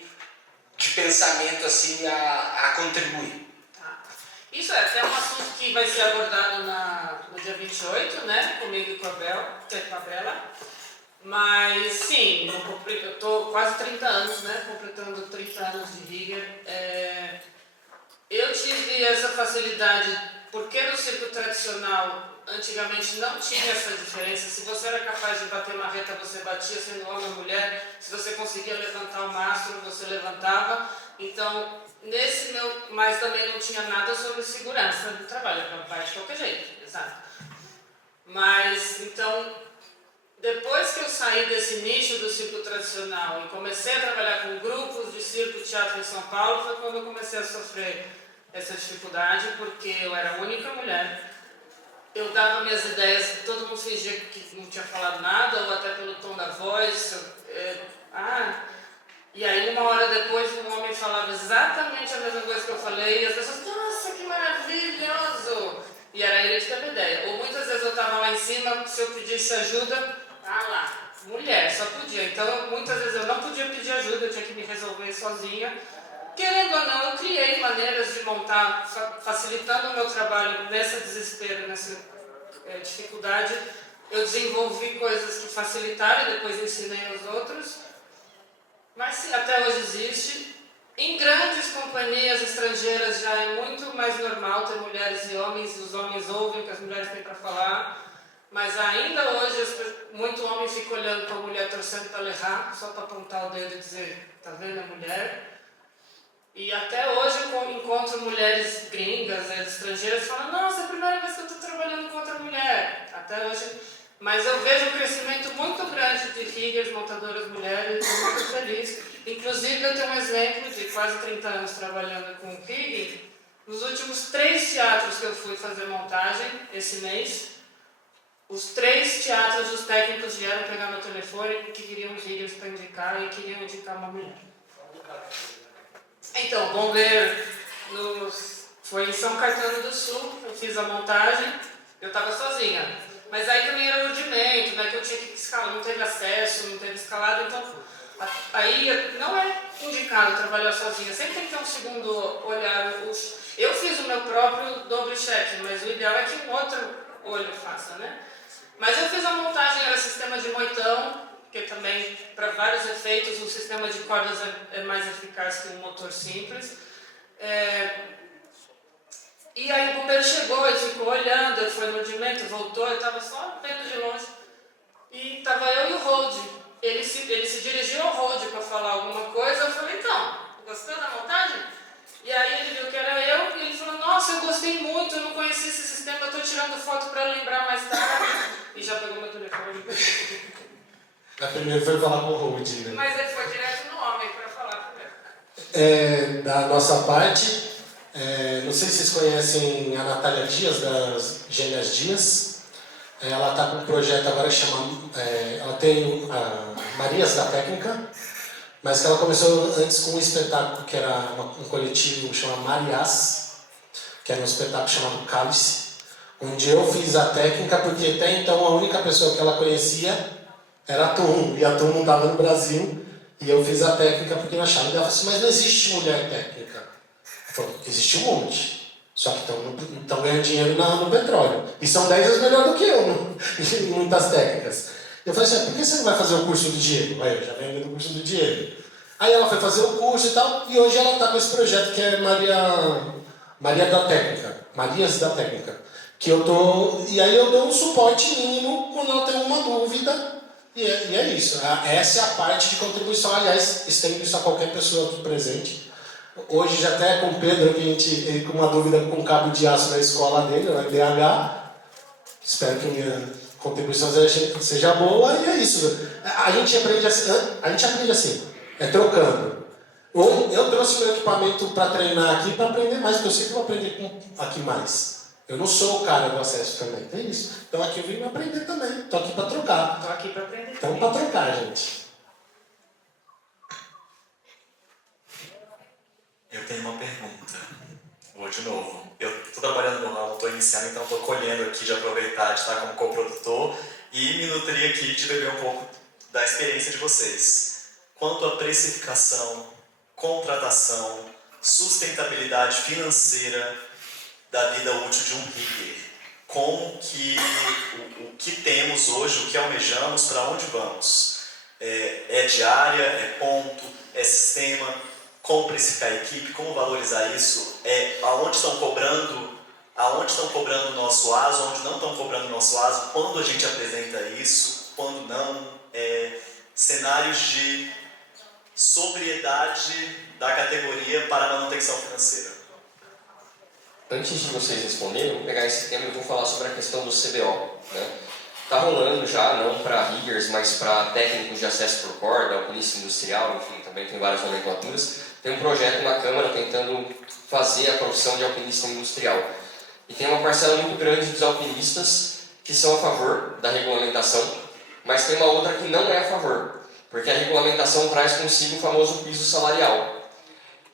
de pensamento assim a contribuir? Isso é até um assunto que vai ser abordado no dia 28, né? Comigo e com a Bela. Mas sim, eu estou quase 30 anos, né? Completando 30 anos de rigger. Eu tive essa facilidade, porque no circo tradicional, antigamente não tinha essa diferença. Se você era capaz de bater marreta, você batia, sendo homem ou mulher. Se você conseguia levantar o mastro, você levantava. Então, mas também não tinha nada sobre segurança do trabalho, vai de qualquer jeito, exato. Mas, então, depois que eu saí desse nicho do circo tradicional e comecei a trabalhar com grupos de circo e teatro em São Paulo, foi quando eu comecei a sofrer essa dificuldade, porque eu era a única mulher. Eu dava minhas ideias, todo mundo fingia que não tinha falado nada, ou até pelo tom da voz. E aí, uma hora depois, um homem falava exatamente a mesma coisa que eu falei, e as pessoas, nossa, que maravilhoso! E era ele que teve ideia. Ou muitas vezes eu estava lá em cima, se eu pedisse ajuda, lá, mulher, só podia. Então, muitas vezes eu não podia pedir ajuda, eu tinha que me resolver sozinha. Querendo ou não, eu criei maneiras de montar, facilitando o meu trabalho nesse desespero, nessa dificuldade. Eu desenvolvi coisas que facilitaram e depois ensinei aos outros. Mas sim, até hoje existe. Em grandes companhias estrangeiras já é muito mais normal ter mulheres e homens, os homens ouvem o que as mulheres têm para falar, mas ainda hoje muito homem fica olhando para a mulher torcendo para ela errar, só para apontar o dedo e dizer, tá vendo a mulher? E até hoje eu encontro mulheres gringas, estrangeiras, falando, nossa, é a primeira vez que eu estou trabalhando com outra mulher. Até hoje. Mas eu vejo um crescimento muito grande de riggers, montadoras mulheres, estou muito feliz. Inclusive, eu tenho um exemplo de quase 30 anos trabalhando com rigging. Nos últimos 3 teatros que eu fui fazer montagem, esse mês, os 3 teatros, os técnicos vieram pegar meu telefone que queriam riggers para indicar e queriam indicar uma mulher. Então, bombeiro, foi em São Caetano do Sul, eu fiz a montagem, eu estava sozinha. Mas aí também era rudimento, né, que eu tinha que escalar, não teve acesso, não teve escalada, então aí não é indicado trabalhar sozinha, sempre tem que ter um segundo olhar. Eu fiz o meu próprio double check, mas o ideal é que um outro olho faça, né? Mas eu fiz a montagem, era sistema de moitão, que também, para vários efeitos, o sistema de cordas é mais eficaz que um motor simples. E aí o bombeiro chegou e ficou olhando, ele foi no rudimento, voltou, eu estava só vendo de longe. E estava eu e o Hold. Ele se dirigiu ao Hold para falar alguma coisa, eu falei, então, gostou da montagem? E aí ele viu que era eu e ele falou, nossa, eu gostei muito, eu não conhecia esse sistema, eu estou tirando foto para lembrar mais tarde. E já pegou meu telefone. A primeira foi falar com o Hold, né? Mas ele foi direto no homem para falar primeiro. Da nossa parte, não sei se vocês conhecem a Natália Dias, das Gêmeas Dias. Ela está com um projeto agora que chama... ela tem a Marias da Técnica, mas que ela começou antes com um espetáculo que era um coletivo chamado Marias, que era um espetáculo chamado Cálice, onde eu fiz a técnica, porque até então a única pessoa que ela conhecia era a Tum, e a Tum não estava no Brasil, e eu fiz a técnica porque eu achava. E ela falou assim, mas não existe mulher técnica. Eu falei, existe um monte. Só que estão ganhando dinheiro no petróleo. E são 10 vezes melhor do que eu em muitas técnicas. Eu falei assim, por que você não vai fazer o curso do Diego? Aí eu já venho do curso do Diego. Aí ela foi fazer o curso e tal, e hoje ela está com esse projeto que é Maria da Técnica. Marias da Técnica. E aí eu dou um suporte mínimo quando ela tem uma dúvida. E é isso. Essa é a parte de contribuição. Aliás, estendo isso a qualquer pessoa aqui presente. Hoje já até com o Pedro, que ele com uma dúvida com cabo de aço na escola dele, na DH. Espero que minha contribuição seja boa, e é isso. A gente aprende assim, trocando. Eu trouxe meu equipamento para treinar aqui, para aprender mais, porque eu sempre vou aprender aqui mais. Eu não sou o cara do acesso também, é isso. Então aqui eu vim aprender também, estou aqui para trocar. Estou aqui para aprender. Então para trocar, gente. Eu tenho uma pergunta. Vou de novo. Eu estou trabalhando no ramo, estou iniciando, então estou colhendo aqui de aproveitar de estar como coprodutor e me nutrir aqui de beber um pouco da experiência de vocês. Quanto à precificação, contratação, sustentabilidade financeira da vida útil de um rigger, como que o que temos hoje, o que almejamos, para onde vamos? É diária, é ponto, é sistema? Como precificar a equipe, como valorizar isso, aonde estão cobrando o nosso ASO, onde não estão cobrando o nosso ASO, quando a gente apresenta isso, quando não, cenários de sobriedade da categoria para a manutenção financeira. Antes de vocês responderem, eu vou pegar esse tema e vou falar sobre a questão do CBO. Né? Tá rolando já, não para riggers, mas para técnicos de acesso por corda, alpinista industrial, enfim, também tem várias nomenclaturas. Tem um projeto na Câmara tentando fazer a profissão de alpinista industrial. E tem uma parcela muito grande dos alpinistas que são a favor da regulamentação, mas tem uma outra que não é a favor, porque a regulamentação traz consigo o famoso piso salarial.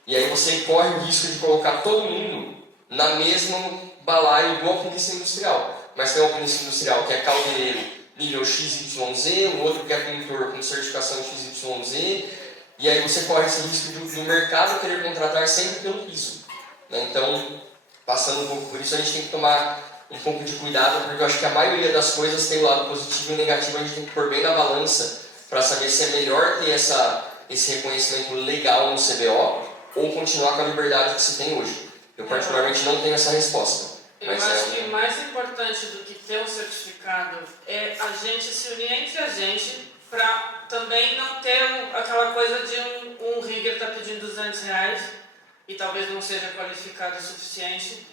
E aí você corre o risco de colocar todo mundo na mesma balaio do alpinista industrial. Mas tem um alpinista industrial que é caldeireiro nível XYZ, o outro que é pintor com certificação XYZ, e aí você corre esse risco do mercado querer contratar sempre pelo piso. Né? Então, passando um pouco por isso, a gente tem que tomar um pouco de cuidado, porque eu acho que a maioria das coisas tem o lado positivo e negativo, a gente tem que pôr bem na balança para saber se é melhor ter esse reconhecimento legal no CBO ou continuar com a liberdade que se tem hoje. Eu particularmente não tenho essa resposta. Eu acho que mais importante do que ter um certificado é a gente se unir entre a gente para também não ter aquela coisa de um rigger tá pedindo R$200 e talvez não seja qualificado o suficiente,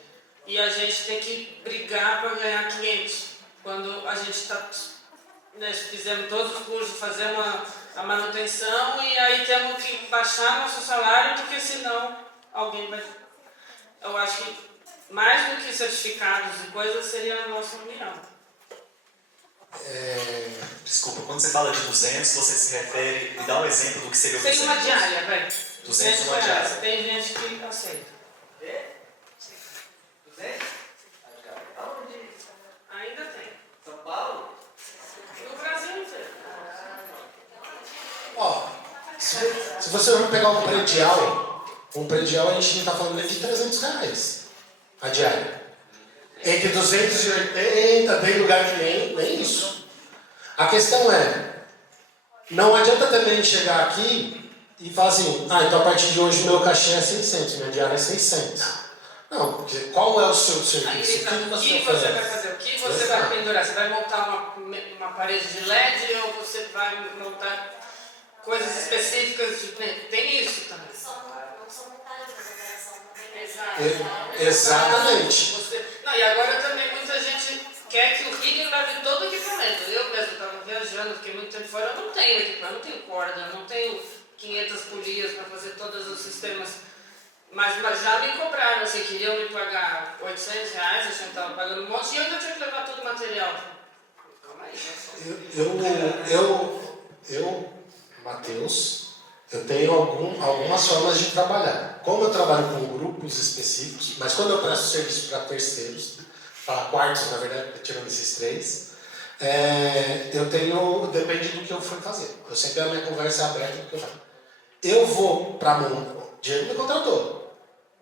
e a gente tem que brigar para ganhar cliente. Quando a gente está, né, fizemos todos os cursos, fazemos a manutenção e aí temos que baixar nosso salário, porque senão alguém vai... Eu acho que mais do que certificados e coisas seria a nossa união. Desculpa, quando você fala de 200, você se refere... Me dá um exemplo do que seria o 200. Tem uma diária, velho. 200 uma diária. Tem gente que aceita. 200? Aonde? Ainda tem. São Paulo? No Brasil inteiro. Ó, se você for pegar um predial a gente não está falando nem de R$300 a diária. Entre 280, tem lugar que nem isso. A questão é, não adianta também chegar aqui e falar assim, então a partir de hoje o meu cachê é 600, minha diária é 600. Não, porque qual é o seu serviço? O que você vai fazer? O que você vai pendurar? Você vai montar uma parede de LED ou você vai montar coisas específicas? Tem isso também. Não são montadas de operação. Exatamente. E agora também muita gente quer que o rigger leve todo o equipamento. Eu mesmo estava viajando, fiquei muito tempo fora, eu não tenho equipamento, não tenho corda, não tenho 500 polias para fazer todos os sistemas. Mas já me cobraram, assim, queriam me pagar R$800, eu estava pagando um monte e eu ainda tinha que levar todo o material. Calma aí, Matheus, eu tenho algumas formas de trabalhar. Como eu trabalho com grupos específicos, mas quando eu presto serviço para terceiros, para quartos, na verdade, tirando esses 3, depende do que eu for fazer. Eu sempre a minha conversa é aberta do que eu faço. Eu vou para Diego me contratou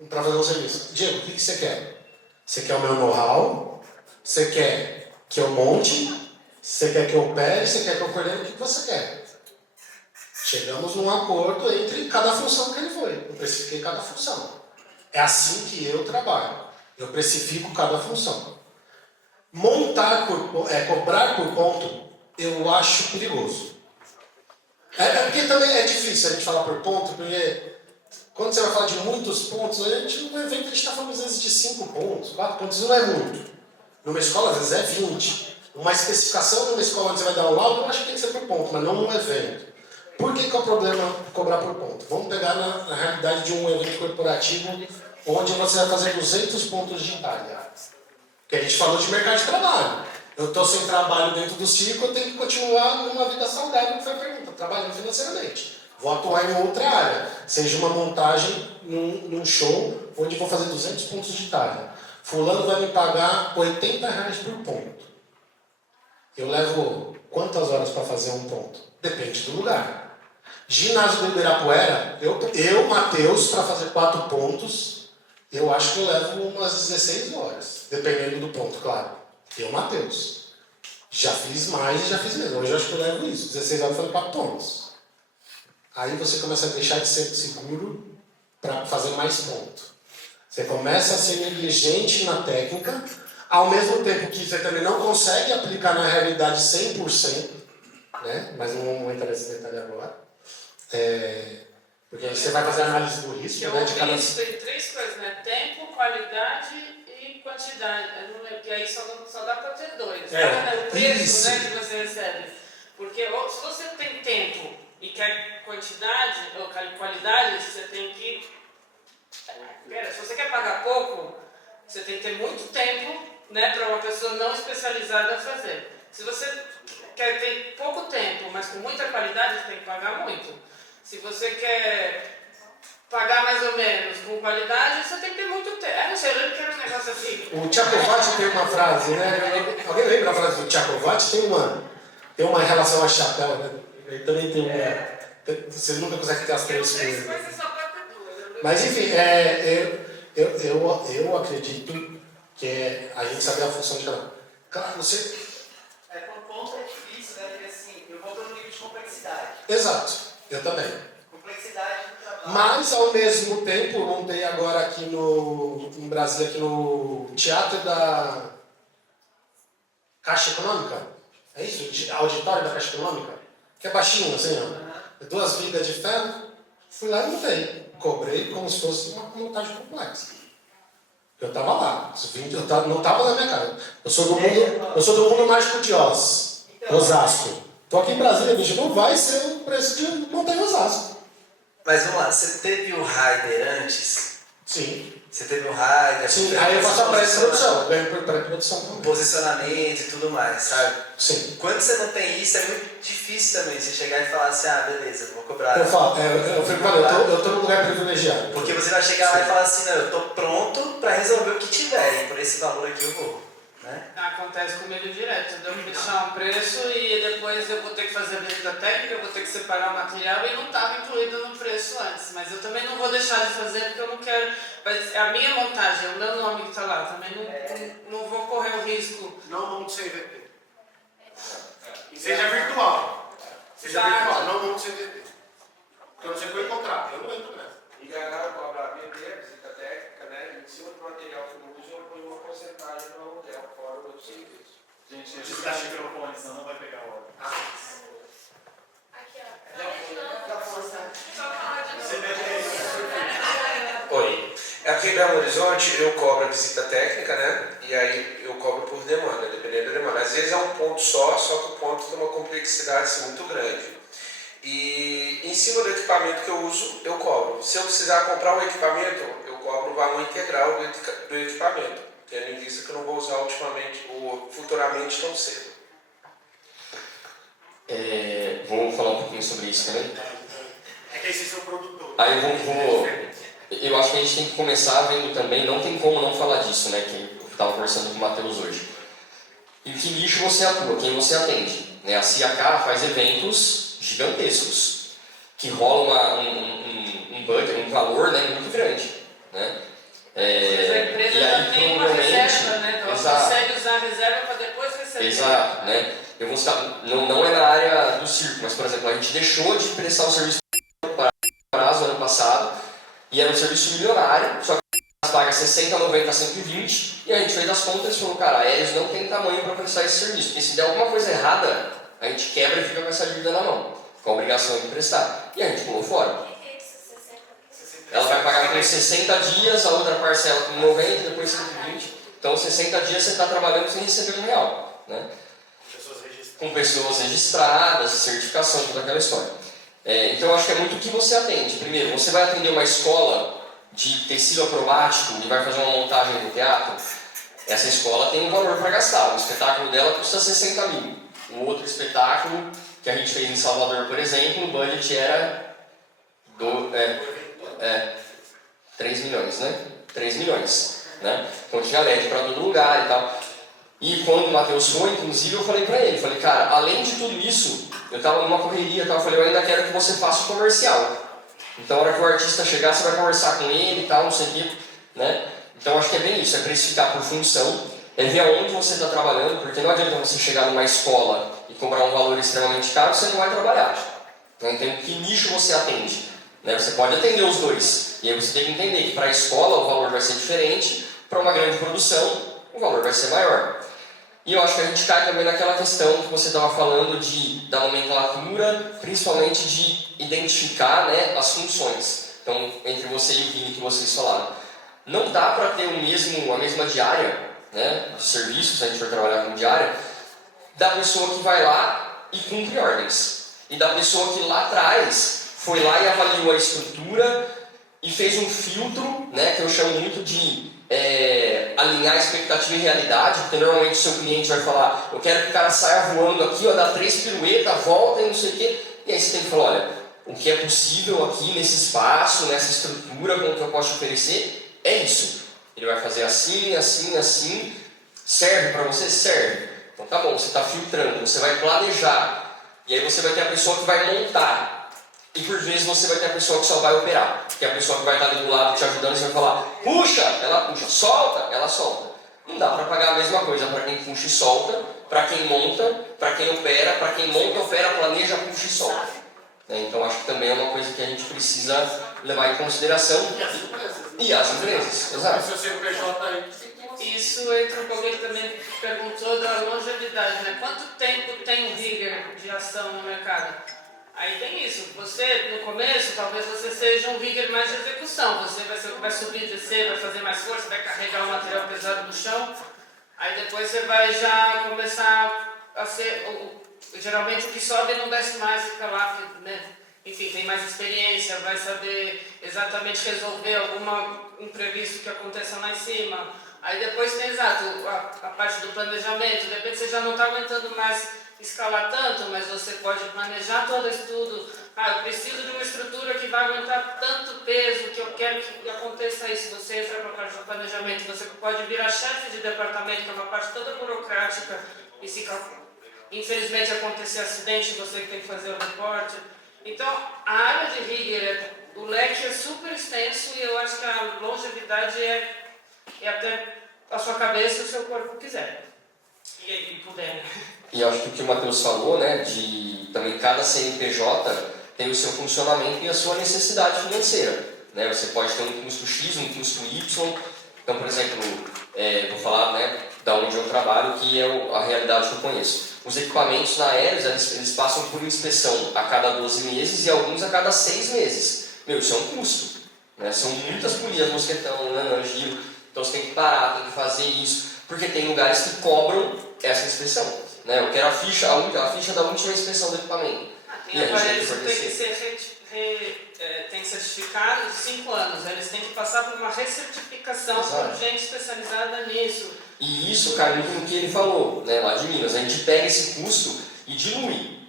para fazer um serviço. Diego, o que você quer? Você quer o meu know-how? Você quer que eu monte? Você quer que eu opere? Você quer que eu coordene? O que você quer? Chegamos num acordo entre cada função que ele foi. Eu precifiquei cada função. É assim que eu trabalho. Eu precifico cada função. Cobrar por ponto, eu acho perigoso. Porque também é difícil a gente falar por ponto, porque quando você vai falar de muitos pontos, no evento a gente está falando às vezes de 5 pontos, 4 pontos, isso não é muito. Numa escola às vezes é 20. Uma especificação numa escola onde você vai dar um laudo, eu acho que tem que ser por ponto, mas não num evento. Por que é o problema cobrar por ponto? Vamos pegar na realidade de um evento corporativo onde você vai fazer 200 pontos de Itália. Porque a gente falou de mercado de trabalho. Eu estou sem trabalho dentro do ciclo, eu tenho que continuar numa vida saudável, que foi a pergunta, trabalhando financeiramente. Vou atuar em outra área, seja uma montagem num show onde vou fazer 200 pontos de Itália. Fulano vai me pagar R$80 por ponto. Eu levo quantas horas para fazer um ponto? Depende do lugar. Ginásio do Ibirapuera, eu Matheus, para fazer 4 pontos, eu acho que eu levo umas 16 horas, dependendo do ponto, claro. Eu, Matheus. Já fiz mais e já fiz menos. Hoje eu acho que eu levo isso, 16 horas para fazer 4 pontos. Aí você começa a deixar de ser seguro para fazer mais ponto. Você começa a ser negligente na técnica, ao mesmo tempo que você também não consegue aplicar na realidade 100%, né? Mas não vou entrar nesse detalhe agora. Porque aí você vai fazer a análise do risco, né? De cada... Tem 3 coisas, né? Tempo, qualidade e quantidade. Eu não lembro, porque aí só dá para ter 2. O preço, né, que você recebe. Porque se você tem tempo e quer quantidade ou qualidade, você tem que... Se você quer pagar pouco, você tem que ter muito tempo, né, para uma pessoa não especializada fazer. Se você quer ter pouco tempo, mas com muita qualidade, você tem que pagar muito. Se você quer pagar mais ou menos com qualidade, você tem que ter muito tempo. Não sei, eu lembro que era um negócio assim. O Tchaikovsky tem uma frase, né? Alguém lembra a frase do Tchaikovsky? Tem uma relação a chapéu, né? Ele também tem uma... Você nunca consegue ter as 3 coisas. Mas enfim, eu acredito que a gente sabe a função de cada um. Claro, você... Por ponto é difícil, né? Porque assim, eu vou para um nível de complexidade. Exato, eu também. Complexidade do trabalho. Mas, ao mesmo tempo, eu montei agora aqui em Brasília, aqui no Teatro da Caixa Econômica. É isso? Auditório da Caixa Econômica? Que é baixinho, assim, ó. 2 vigas de ferro, Fui lá e montei. Cobrei como se fosse uma montagem complexa. Eu estava lá. Não estava na minha casa. Eu sou do mundo mágico de Oz, Osasco. Estou aqui em Brasília, bicho, não vai ser o preço de montar em Osasco. Mas vamos lá, você teve o Rider antes? Sim. Você teve o Rider? Sim, aí eu faço a pré-produção. Eu ganho por pré-produção também. Posicionamento e tudo mais, sabe? Sim. Quando você não tem isso, é muito difícil também você chegar e falar assim, ah, beleza, vou cobrar. Eu falo, eu tô num lugar privilegiado. Porque você vai chegar lá e falar assim, não, eu tô pronto pra resolver o que tiver, e por esse valor aqui eu vou. Né? Acontece comigo direto, de eu me deixar um preço e depois eu vou ter que fazer a visita técnica, eu vou ter que separar o material e não estava incluído no preço antes. Mas eu também não vou deixar de fazer porque eu não quero. Mas a minha montagem, o meu nome que está lá, também não vou correr o risco. Não monte sem VP. E seja virtual. Não monte sem VP. Porque eu não sei como encontrar, eu não entro nessa. E ganhar cobrar VP, visita técnica, né? Em cima do material que eu uso, eu ponho uma porcentagem no aluguel, fora o outro serviço. Gente, desligar o microfone, senão não vai pegar o áudio. Aqui, ó. Oi. Aqui em Belo Horizonte eu cobro a visita técnica, né? E aí eu cobro por demanda, dependendo da demanda. Às vezes é um ponto só que o ponto tem uma complexidade assim, muito grande. E em cima do equipamento que eu uso, eu cobro. Se eu precisar comprar um equipamento, eu cobro o valor integral do equipamento, tendo em vista que eu não vou usar ultimamente ou futuramente tão cedo. Vou falar um pouquinho sobre isso também. É que esses são produtores. Aí eu acho que a gente tem que começar vendo também, não tem como não falar disso, né, que eu estava conversando com o Matheus hoje. Em que nicho você atua, quem você atende. Né? A CIAK faz eventos gigantescos, que rola um budget, um valor, né, muito grande. Né? Mas a empresa já tem uma reserva, né? Então ela consegue usar a reserva para depois receber. Exato, né? Eu vou citar, não é na área do circo, mas por exemplo, a gente deixou de prestar o serviço prazo ano passado, e era um serviço milionário, só que paga 60, 90, 120, e a gente fez as contas e falou, cara, a Aeres não tem tamanho para prestar esse serviço, porque se der alguma coisa errada, a gente quebra e fica com essa dívida na mão, com a obrigação de prestar. E a gente pulou fora. Ela vai pagar com 60 dias, a outra parcela com 90, depois 120. Então 60 dias você está trabalhando sem receber R$1, né? Com pessoas registradas, certificação, toda aquela história. Então eu acho que é muito o que você atende. Primeiro, você vai atender uma escola de tecido acrobático e vai fazer uma montagem no teatro. Essa escola tem um valor para gastar. O espetáculo dela custa 60 mil. O outro espetáculo que a gente fez em Salvador, por exemplo, o budget era 3 milhões, né? 3 milhões, né? Então tinha LED para todo lugar e tal. E quando o Matheus foi, inclusive, eu falei para ele, falei, cara, além de tudo isso, eu estava numa correria, eu falei, eu ainda quero que você faça o comercial. Então, a hora que o artista chegar, você vai conversar com ele e tal, não sei o quê, né? Então, acho que é bem isso, é precificar por função, é ver aonde você está trabalhando, porque não adianta você chegar numa escola e cobrar um valor extremamente caro, você não vai trabalhar. Então, tem que nicho você atende. Né? Você pode atender os dois, e aí você tem que entender que para a escola o valor vai ser diferente, para uma grande produção o valor vai ser maior. E eu acho que a gente cai também naquela questão que você estava falando da nomenclatura, principalmente de identificar, né, as funções. Então, entre você e o Vini que vocês falaram. Não dá para ter a mesma diária, né, de serviço, se a gente for trabalhar com diária, da pessoa que vai lá e cumpre ordens. E da pessoa que lá atrás foi lá e avaliou a estrutura e fez um filtro, né, que eu chamo muito de alinhar expectativa e realidade, porque normalmente o seu cliente vai falar, eu quero que o cara saia voando aqui, ó, dá 3 piruetas, volta e não sei o quê. E aí você tem que falar, olha, o que é possível aqui nesse espaço, nessa estrutura, com o que eu posso te oferecer, é isso. Ele vai fazer assim, assim, assim. Serve para você? Serve. Então tá bom, você está filtrando, você vai planejar. E aí você vai ter a pessoa que vai montar. E por vezes você vai ter a pessoa que só vai operar. Que é a pessoa que vai estar ali do lado te ajudando, você vai falar, puxa, ela puxa, solta, ela solta. Não dá para pagar a mesma coisa para quem puxa e solta, para quem monta, para quem opera, para quem monta, opera, planeja, puxa e solta. Então acho que também é uma coisa que a gente precisa levar em consideração. E as empresas, exato. Isso entra com alguém que também perguntou da longevidade, né? Quanto tempo tem um rigger de ação no mercado? Aí tem isso, você no começo talvez você seja um rigger mais de execução, você vai ser o que vai subir, descer, vai fazer mais força, vai carregar o material pesado no chão, aí depois você vai já começar a ser, geralmente o que sobe não desce mais, fica lá, né? Enfim, tem mais experiência, vai saber exatamente resolver algum imprevisto que aconteça lá em cima. Aí depois tem, exato, a parte do planejamento, de repente você já não está aguentando mais escalar tanto, mas você pode planejar todo isso tudo. Eu preciso de uma estrutura que vai aguentar tanto peso, que eu quero que aconteça isso. Você entra para a parte do planejamento, você pode virar chefe de departamento, que é uma parte toda burocrática, e se infelizmente acontecer acidente, você que tem que fazer o reporte. Então, a área de rigger, o leque é super extenso e eu acho que a longevidade é até a sua cabeça e o seu corpo quiser. E puder. E eu acho que o que o Matheus falou, né, de também cada CNPJ tem o seu funcionamento e a sua necessidade financeira. Né? Você pode ter um custo X, um custo Y. Então, por exemplo, vou falar, né, da onde eu trabalho, que é a realidade que eu conheço. Os equipamentos na Aeros, eles passam por inspeção a cada 12 meses e alguns a cada 6 meses. Meu, isso é um custo. Né? São muitas polias, mosquetão, né, giro. Então você tem que parar, tem que fazer isso. Porque tem lugares que cobram essa inspeção. Né? Eu quero a ficha da última inspeção do equipamento. Tem aparelhos que tem que ser tem certificado de 5 anos. Eles têm que passar por uma recertificação por gente especializada nisso. E isso cai muito no que ele falou, né, lá de Minas. A gente pega esse custo e dilui.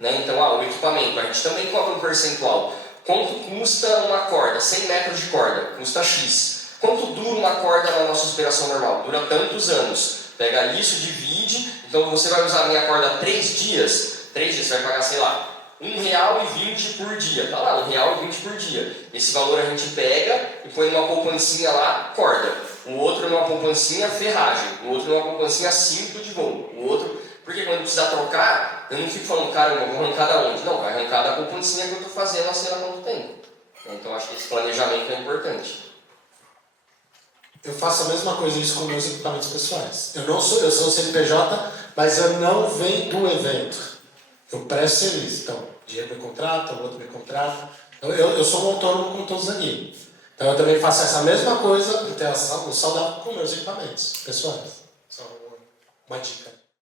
Né? Então, o equipamento, a gente também cobra um percentual. Quanto custa uma corda? 100 metros de corda, custa X. Quanto dura uma corda na nossa operação normal? Dura tantos anos. Pega isso, divide. Então, você vai usar a minha corda 3 dias. 3 dias, você vai pagar, sei lá, R$1,20 por dia. Tá lá, R$1,20 por dia. Esse valor a gente pega e põe numa poupancinha lá, corda. O outro numa poupancinha, ferragem. O outro numa poupancinha, cinto de voo. O outro, porque quando precisar trocar, eu não fico falando, cara, eu vou arrancar da onde? Não, vai arrancar da poupancinha que eu estou fazendo há sei lá quanto tempo. Então, acho que esse planejamento é importante. Eu faço a mesma coisa isso com meus equipamentos pessoais. Eu sou CNPJ, mas eu não vendo o evento. Eu presto serviço. Então, dinheiro me contrata, o outro me contrata. Eu sou um autônomo com todos aqui. Então, eu também faço essa mesma coisa, interação saudável com meus equipamentos pessoais. Só uma dica.